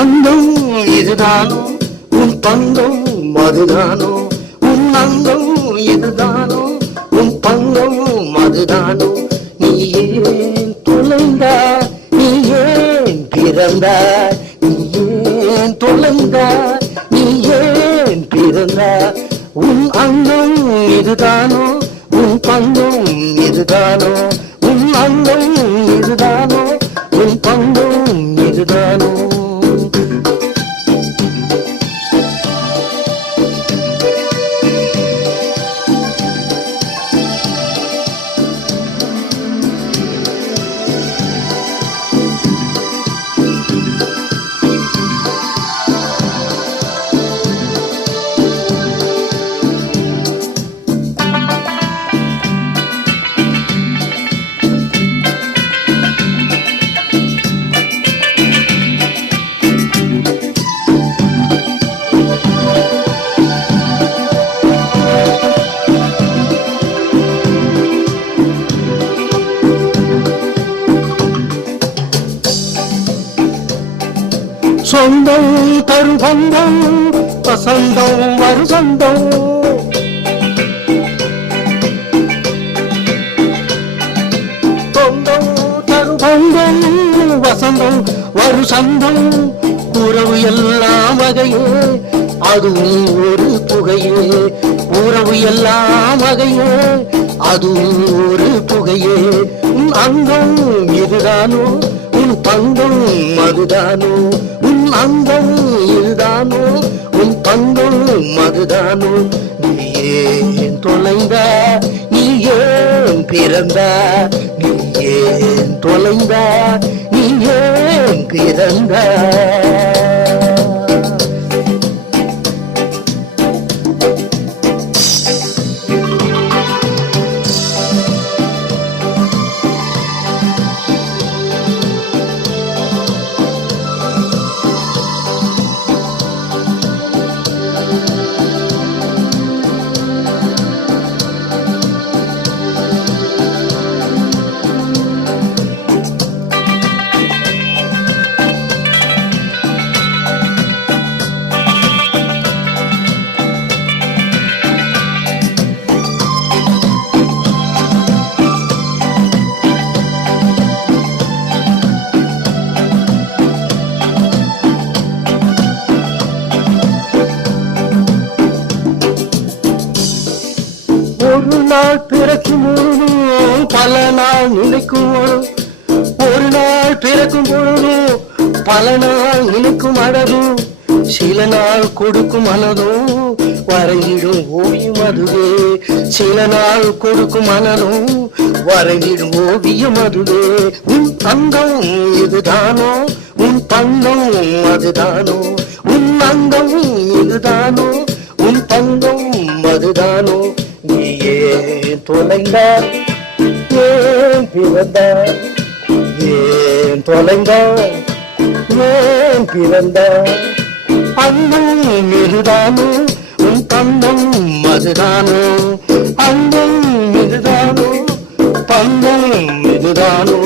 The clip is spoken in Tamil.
அந்தம் இதுதானோ உன் பங்கம் மதுதானோ உன் அங்கம் இதுதானோ உன் பங்கம் மதுதானோ நீ ஏன் தொலைந்தாய் நீ ஏன் பிறந்தாய் நீ ஏன் தொலைந்தாய் நீ ஏன் பிறந்தாய் உன் அங்கம் இதுதானோ உன் பங்கம் இதுதானோ உன் அங்கம் இதுதானோ உன் பங்கம் இதுதானோ சொந்தம் தரும் பந்தம் வசந்தம் வரும் சொந்தம் சொந்தம் தரும் பந்தம் வசந்தம் வரும் சந்தம் உறவு எல்லாம் வகையே அதுவும் ஒரு புகையே உறவு எல்லாம் வகையே அதுவும் ஒரு புகையே உன் அங்கம் இதுதானோ உன் பங்கம் மதுதானோ உன் அங்கம் இதுதானோ உன் பங்கம் மதுதானோ நீ ஏன் தொலைந்தா நீ ஏன் பிறந்தா நீ ஏன் தொலைந்தா நீ ஏன் பிறந்தா ஒரு நாள் பிறக்கும் பொழுது பல நாள் நினைக்கும் ஒரு நாள் பிறக்கும் பொழுது பல நாள் நினைக்கும் அழகு சில நாள் கொடுக்கும் மனதும் வரையிடும் ஓவியம் அதுவே சில நாள் கொடுக்கும் மனதும் வரையிடும் ஓவியம் அதுவே உன் அங்கம் இதுதானோ உன் பங்கம் அதுதானோ உன் அங்கம் இதுதானோ உன் பங்கம் அதுதானோ நீ ஏன் தொலைந்தாய் ஏன் பிறந்தாய் ஏன் தொலைந்தாய் ஏன் பிறந்தாய் அங்கம் இதுதானோ உன் பங்கம் அதுதானோ அங்கம் இதுதானோ பங்கம் இதுதானோ